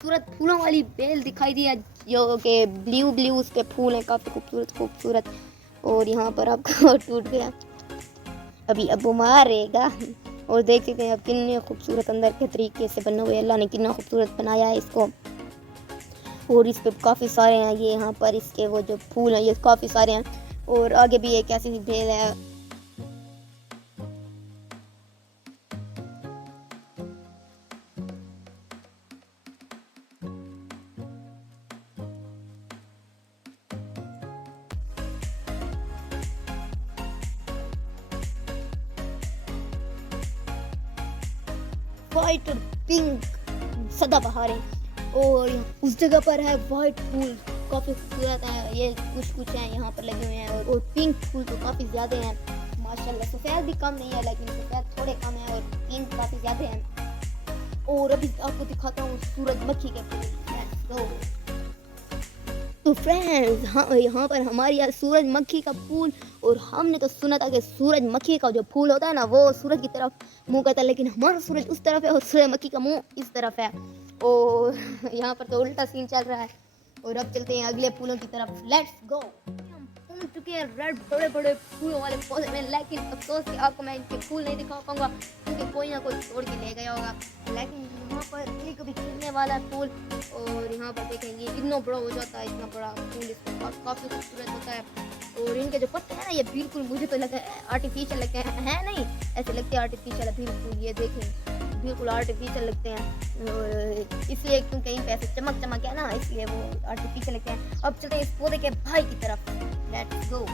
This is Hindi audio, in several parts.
खूबसूरत फूलों वाली बेल दिखाई दी है जो कि ब्लू ब्लू उस पे फूल है, काफ़ी खूबसूरत खूबसूरत। और यहाँ पर आपको टूट गया, अभी अबू मारेगा। और देख सकते हैं अब कितने खूबसूरत अंदर के तरीके से बना हुआ है, अल्लाह ने कितना खूबसूरत बनाया है इसको। और इस पे काफ़ी सारे हैं, ये यहाँ पर इसके वो जो फूल हैं ये काफ़ी सारे हैं। और आगे भी एक ऐसी बेल है। वाइट और पिंक सदाबहार है। और उस जगह पर है वाइट फूल, काफ़ी खूबसूरत है। ये कुछ कुछ हैं यहाँ पर लगे हुए हैं। और पिंक फूल तो काफ़ी ज़्यादा हैं माशाल्लाह। सफ़ेद भी कम नहीं है लेकिन सफ़ेद थोड़े कम है और पिंक काफ़ी ज़्यादा हैं। और अभी आपको दिखाता हूँ सूरजमुखी के फूल। तो फ्रेंड्स, हाँ यहाँ पर हमारे यहाँ सूरजमुखी का फूल। और हमने तो सुना था कि सूरजमुखी का जो फूल होता है ना वो सूरज की तरफ मुंह करता है, लेकिन हमारा सूरज उस तरफ है और सूरजमुखी का मुंह इस तरफ है। और यहाँ पर तो उल्टा सीन चल रहा है। और अब चलते हैं अगले फूलों की तरफ, लेट्स गो। हम पहुंच चुके हैं रेड बड़े बड़े फूलों वाले पौधे में, लेकिन अफसोस कि आपको मैं इनके फूल नहीं दिखा पाऊंगा क्योंकि कोई ना कोई तोड़ के ले गया होगा। लेकिन यहाँ पर एक भी खिलने वाला है फूल। और यहाँ पर देखेंगे इतना बड़ा हो जाता है, इतना बड़ा फूल, इसको काफ़ी खूबसूरत होता है। और इनके जो पत्ते हैं ना ये बिल्कुल मुझे तो लगता है आर्टिफिशियल लगते हैं, है नहीं ऐसे लगते हैं आर्टिफिशियल है बिल्कुल। ये देखें बिल्कुल आर्टिफिशियल लगते हैं। और इसलिए क्योंकि इन पे ऐसे चमक चमक है ना इसलिए वो आर्टिफिशियल लगते हैं। अब चलते हैं इस पौधे के भाई की तरफ, लेट्स गो।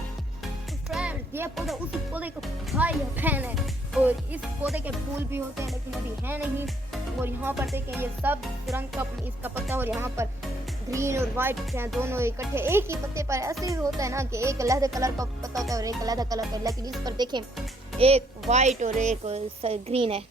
फ्रेंड्स, ये पौधा उस पौधे का भाई है, बहन है। और इस पौधे के फूल भी होते हैं लेकिन अभी है नहीं। और यहाँ पर देखें ये सब रंग का इसका पत्ता, और यहाँ पर ग्रीन और वाइट हैं दोनों इकट्ठे एक ही पत्ते पर। ऐसे ही होता है ना कि एक अलग कलर का पत्ता होता है और एक अलग कलर का, लेकिन इस पर देखें एक वाइट और एक ग्रीन है।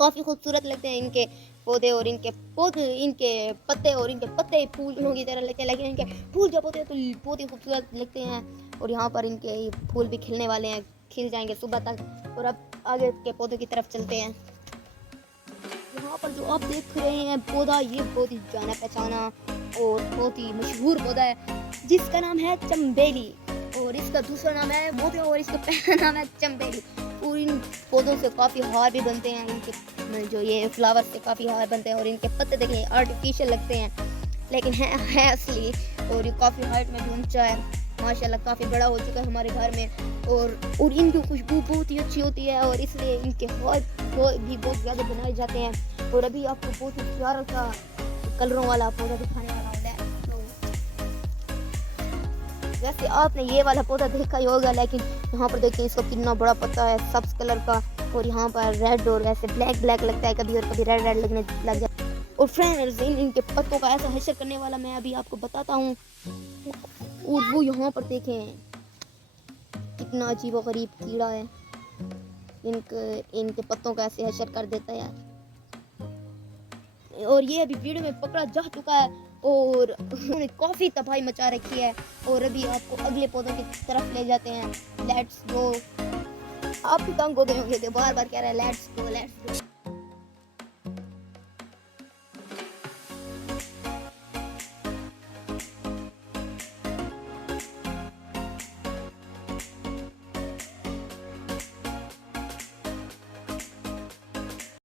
काफ़ी खूबसूरत लगते हैं इनके पौधे और इनके पत्ते, और इनके पत्ते फूलों की तरह लगते हैं लेकिन इनके फूल जब होते हैं तो बहुत ही खूबसूरत लगते हैं। और यहाँ पर इनके फूल भी खिलने वाले हैं, खिल जाएंगे सुबह तक। और अब आगे के पौधों की तरफ चलते हैं। यहाँ पर जो आप देख रहे हैं पौधा, ये बहुत ही जाना पहचाना और बहुत ही मशहूर पौधा है जिसका नाम है चंबेली। और इसका दूसरा नाम है मोतिया और इसका पहला नाम है चंबेली। और इन पौधों से काफ़ी हार भी बनते हैं, इनके जो ये फ्लावर से काफ़ी हार बनते हैं। और इनके पत्ते देखें आर्टिफिशियल लगते हैं लेकिन है असली। और ये काफ़ी हाइट में भी ऊंचा है माशाल्लाह, काफ़ी बड़ा हो चुका है हमारे घर में। और इनकी खुशबू बहुत ही अच्छी होती है और इसलिए इनके हार भी बहुत ज़्यादा बनाए जाते हैं। और अभी आपको बहुत ही प्यारा सा कलरों वाला पौधा दिखाने वाला हूँ। वैसे आपने ये वाला पौधा देखा ही होगा, लेकिन यहाँ पर देखिए इसका कितना बड़ा पत्ता है सब्ज कलर का। और यहाँ पर रेड और ऐसे ब्लैक ब्लैक लगता है कभी, और कभी रेड रेड लगने लग जाता है। और फ्रेंड्स, इनके पत्तों का ऐसा हशर करने वाला मैं अभी आपको बताता हूँ। और वो यहाँ पर देखें कितना अजीब और गरीब कीड़ा है, इनके पत्तों का ऐसे हशर कर देता है यार। और ये अभी वीडियो में पकड़ा जा चुका है और उन्होंने काफ़ी तबाही मचा रखी है। और अभी आपको अगले पौधों की तरफ ले जाते हैं, लेट्स गो। आप भी तंग हो गए होंगे बार बार कह रहे हैं लेट्स गो लेट्स गो।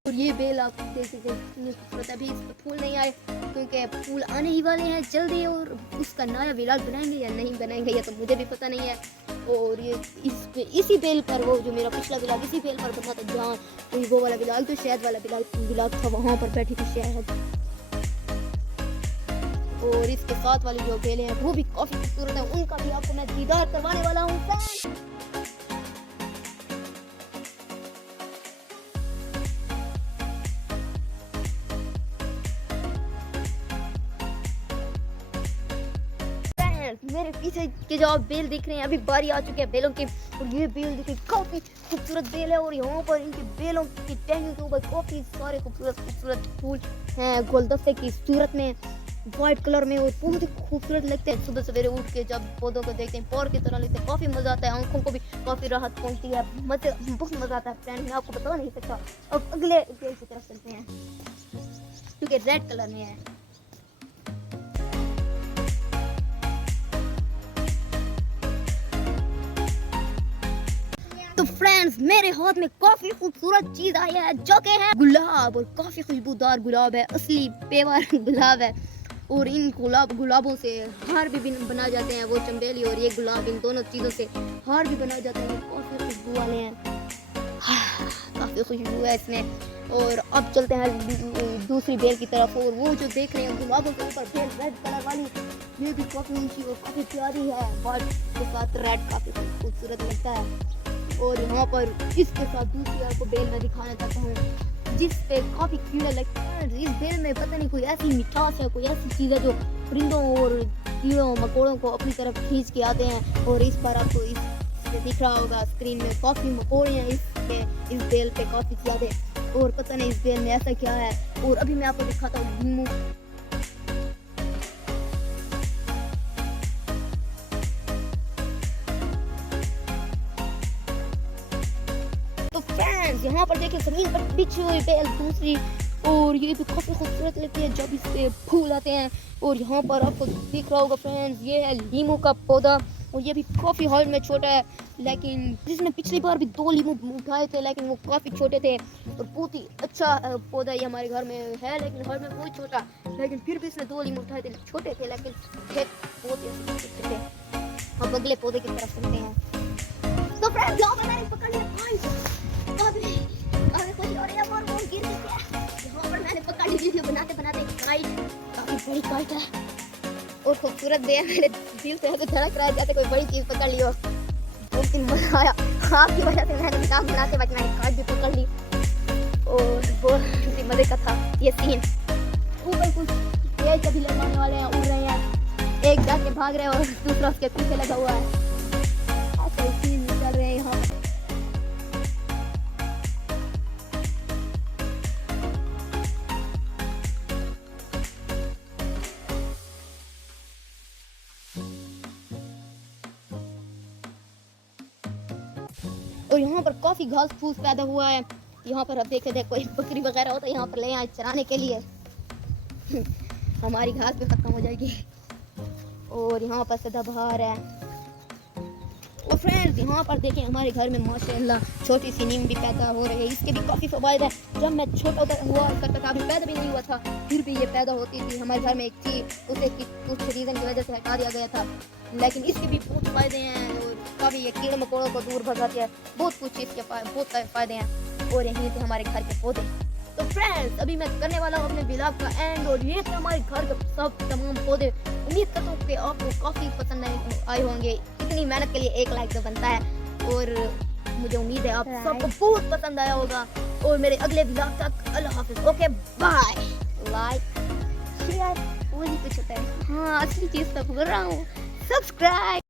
और ये बेल आप देख सकते हैं कितनी खूबसूरत, अभी इस पर फूल नहीं आए क्योंकि फूल आने ही वाले हैं जल्दी। और उसका नया व्लॉग बनाएंगे या नहीं बनाएंगे ये तो मुझे भी पता नहीं है। और ये इसी बेल पर वो जो मेरा पिछला व्लॉग इसी बेल पर बना था जहाँ वो वाला व्लॉग जो शहद वाला व्लॉग था, वहाँ पर बैठी थी शहद। और इसके साथ वाली जो बेलें हैं वो भी काफ़ी खूबसूरत है, उनका भी आपको मैं दीदार करवाने वाला हूँ। मेरे पीछे के जो आप बेल दिख रहे हैं अभी बारी आ चुकी है बेलों की। और ये बेल देखिए काफ़ी खूबसूरत बेल है। और यहाँ पर इनके बेलों की टहनियों के ऊपर काफ़ी सारे खूबसूरत खूबसूरत फूल हैं गुलदस्ते की सूरत में, वाइट कलर में, और बहुत ही खूबसूरत लगते हैं। सुबह सवेरे उठ के जब पौधों को देखते हैं पौर की तरह लगते हैं, काफ़ी मज़ा आता है, आंखों को भी काफ़ी राहत पहुँचती है, बहुत मज़ा आता है फ्रेंड, मैं आपको बता नहीं सकता। अब अगले बेल की तरफ चलते हैं क्योंकि रेड कलर में है। तो फ्रेंड्स मेरे हाथ में काफी खूबसूरत चीज आई है जो कि है गुलाब, और काफी खुशबूदार गुलाब है, असली पेवर गुलाब है। और इन गुलाबों से हार भी बना जाते हैं, वो चंबेली और ये गुलाब, इन दोनों चीज़ों से हार भी बना जाते हैं। काफ़ी खुशबू वाले हैं, काफ़ी खुशबू है इसमें। और अब चलते हैं दूसरी बेल की तरफ, और वो जो देख रहे हैं गुलाबों के ऊपर बेल रेड कलर वाली, ये भी काफ़ी ऊंची और काफ़ी प्यारी है, वाइट के साथ रेड काफ़ी खूबसूरत लगता है। और यहाँ पर इसके साथ दूसरी आपको बेल में दिखाना चाहता हूँ जिस पे काफ़ी कीड़े लगते हैं। इस बेल में पता नहीं कोई ऐसी मिठास है, कोई ऐसी चीज़ है जो परिंदों और कीड़ों मकोड़ों को अपनी तरफ खींच के आते हैं। और इस पर आपको इस दिख रहा होगा स्क्रीन में काफ़ी मकोड़े हैं इस बेल पे काफ़ी ज़्यादा, और पता नहीं इस बेल में ऐसा क्या है। और अभी मैं आपको दिखाता हूँ नींबू। तो फ्रेंड्स यहाँ पर देखिए जमीन पर बिछी हुई बेल दूसरी, और ये भी काफ़ी खूबसूरत लगती है जब इस पे फूल आते हैं। और यहाँ पर आपको दिख रहा होगा फ्रेंड्स, ये है लीमू का पौधा, और ये भी काफ़ी हाइट में छोटा है, लेकिन जिसने पिछली बार भी 2 लीमू उठाए थे लेकिन वो काफ़ी छोटे थे। और बहुत ही अच्छा पौधा ये हमारे घर में है, लेकिन हाइट में बहुत छोटा, लेकिन फिर भी इसने 2 लीमू उठाए थे, छोटे थे लेकिन बहुत ही अच्छे थे। अब अगले पौधे की तरफ चलते हैं। तो फ्रेंड्स यहाँ पर मैंने पकड़ लिया मैंने पकड़ ली वीडियो बनाते बनाते काइट, काफी बड़ी काइट है और खूबसूरत भी है। मेरे दिल से ऐसे धड़क रहा है जैसे कोई बड़ी चीज पकड़ ली हो। बहुत ही मजा आया, आपकी वजह से मैंने वीडियो बनाते वक्त मैंने काइट भी पकड़ ली, और बहुत ही मजे का था ये सीन। ऊपर कुछ तेज कभी लगाने वाले हैं, उड़ रहे हैं, एक जाके भाग रहे हैं और दूसरा उसके पीछे लगा हुआ है। ऐसे सीन चल रहे हैं यहाँ। और यहाँ पर काफ़ी घास फूस पैदा हुआ है। यहाँ पर अब देखे कोई बकरी वगैरह होता है यहाँ पर ले आए चराने के लिए हमारी घास भी खत्म हो जाएगी। और यहाँ पर सदाबहार है। और फ्रेंड्स यहाँ पर देखें हमारे घर में माशाल्लाह छोटी सी नीम भी पैदा हो रही है, इसके भी काफ़ी फ़वाइद है। जब मैं छोटा हुआ करता था, अभी पैदा भी नहीं हुआ था, फिर भी ये पैदा होती थी हमारे घर में एक थी, उसे कुछ रीज़न की वजह से हटा दिया गया था, लेकिन इसके भी बहुत फ़ायदे हैं। और काफ़ी ये कीड़े मकोड़ों को दूर भगाती है, बहुत कुछ इसके बहुत सारे फ़ायदे हैं। और यहीं थे हमारे घर के पौधे। तो फ्रेंड्स अभी मैं करने वाला हूँ अपने ब्लॉग का एंड, और ये थे हमारे घर के सब तमाम पौधे। उम्मीद करता हूँ कि आपको काफ़ी पसंद आए होंगे, इतनी मेहनत के लिए 1 लाइक तो बनता है, और मुझे उम्मीद है आप सबको बहुत पसंद आया होगा। और मेरे अगले ब्लॉग तक अल्लाह हाफिज़, ओके बाय। लाइक शेयर वही कुछ होता है, हाँ असली चीज़ तो बोल रहा हूँ, सब्सक्राइब।